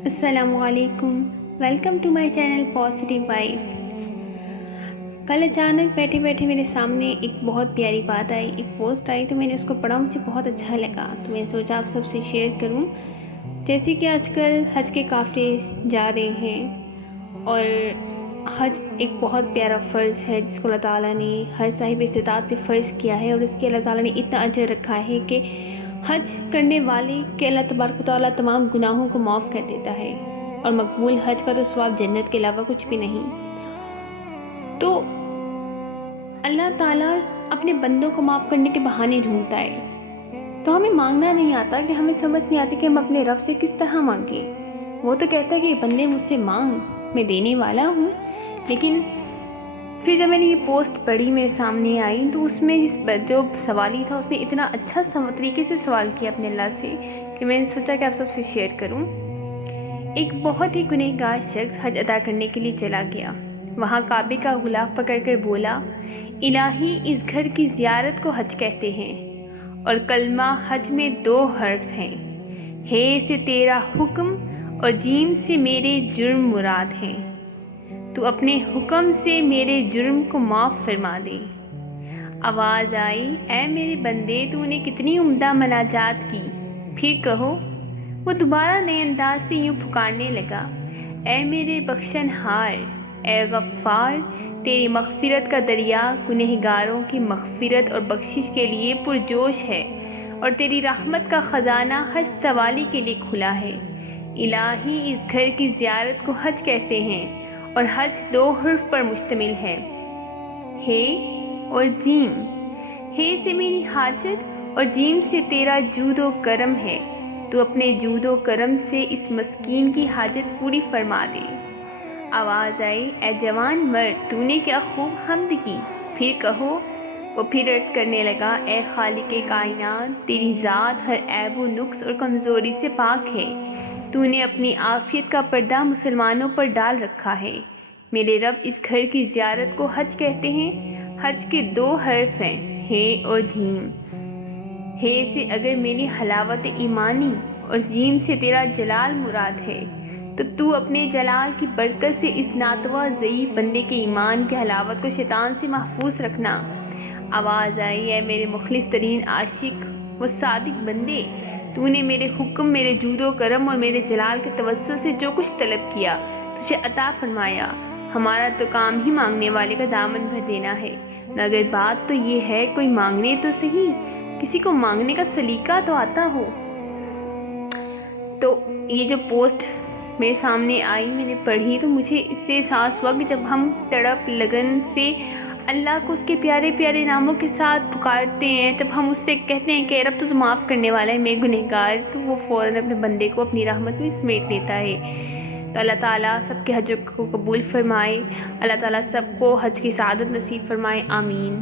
السلام علیکم، welcome to my channel positive vibes. کل اچانک بیٹھے بیٹھے میرے سامنے ایک بہت پیاری بات آئی، ایک پوسٹ آئی تو میں نے اس کو پڑھا، مجھے بہت اچھا لگا تو میں نے سوچا آپ سب سے شیئر کروں۔ جیسے کہ آج کل حج کے قافلے جا رہے ہیں اور حج ایک بہت پیارا فرض ہے جس کو اللہ تعالیٰ نے ہر صاحب استطاعت پہ فرض کیا ہے، اور اس کے اللہ تعالیٰ نے اتنا اجر رکھا ہے کہ حج کرنے والے کے اللہ تبارک و تعالیٰ تمام گناہوں کو معاف کر دیتا ہے، اور مقبول حج کا تو ثواب جنت کے علاوہ کچھ بھی نہیں۔ تو اللہ تعالیٰ اپنے بندوں کو معاف کرنے کے بہانے ڈھونڈتا ہے، تو ہمیں مانگنا نہیں آتا کہ ہمیں سمجھ نہیں آتی کہ ہم اپنے رب سے کس طرح مانگیں۔ وہ تو کہتا ہے کہ بندے مجھ سے مانگ، میں دینے والا ہوں۔ لیکن پھر جب میں نے یہ پوسٹ پڑھی میرے سامنے آئی تو اس میں جو سوالی تھا اس نے اتنا اچھا طریقے سے سوال کیا اپنے اللہ سے کہ میں نے سوچا کہ آپ سب سے شیئر کروں۔ ایک بہت ہی گنہگار شخص حج ادا کرنے کے لیے چلا گیا، وہاں کعبے کا غلاف پکڑ کر بولا، الہی اس گھر کی زیارت کو حج کہتے ہیں، اور کلمہ حج میں 2 حرف ہیں، ہے سے تیرا حکم اور جیم سے میرے جرم مراد ہیں، تو اپنے حکم سے میرے جرم کو معاف فرما دے۔ آواز آئی، اے میرے بندے تو نے کتنی عمدہ مناجات کی۔ پھر کہو، وہ دوبارہ نئے انداز سے یوں پکارنے لگا، اے میرے بخشن ہار، اے غفار، تیری مغفرت کا دریا گنہگاروں کی مغفرت اور بخشش کے لیے پرجوش ہے، اور تیری رحمت کا خزانہ ہر سوالی کے لیے کھلا ہے۔ الہی اس گھر کی زیارت کو حج کہتے ہیں، اور حج 2 حرف پر مشتمل ہے، ہے اور جیم۔ ہے سے میری حاجت اور جیم سے تیرا جود و کرم ہے، تو اپنے جود و کرم سے اس مسکین کی حاجت پوری فرما دے۔ آواز آئی، اے جوان مرد تو نے کیا خوب حمد کی۔ پھر کہو، وہ پھر عرض کرنے لگا، اے خالق کائنات، تیری ذات ہر عیب و نقص اور کمزوری سے پاک ہے، تو نے اپنی عافیت کا پردہ مسلمانوں پر ڈال رکھا ہے۔ میرے رب اس گھر کی زیارت کو حج کہتے ہیں، حج کے 2 حرف ہیں، ہے اور جیم۔ ہے سے اگر میری حلاوت ایمانی اور جیم سے تیرا جلال مراد ہے، تو اپنے جلال کی برکت سے اس ناتواں ضعیف بندے کے ایمان کی حلاوت کو شیطان سے محفوظ رکھنا۔ آواز آئی، اے میرے مخلص ترین عاشق و صادق بندے، تو نے میرے حکم، میرے جود و کرم اور میرے جلال کے توسل سے جو کچھ طلب کیا تجھے عطا فرمایا۔ ہمارا تو کام ہی مانگنے والے کا دامن بھر دینا ہے، مگر بات تو یہ ہے کوئی مانگنے تو صحیح، کسی کو مانگنے کا سلیقہ تو آتا ہو۔ تو یہ جو پوسٹ میرے سامنے آئی، میں نے پڑھی تو مجھے اس سے احساس ہوا کہ جب ہم تڑپ لگن سے اللہ کو اس کے پیارے پیارے ناموں کے ساتھ پکارتے ہیں، جب ہم اس سے کہتے ہیں کہ رب تو معاف کرنے والا ہے، میں گنہگار، تو وہ فوراً اپنے بندے کو اپنی رحمت میں سمیٹ لیتا ہے۔ تو اللہ تعالیٰ سب کے حج کو قبول فرمائے، اللہ تعالیٰ سب کو حج کی سعادت نصیب فرمائے، آمین۔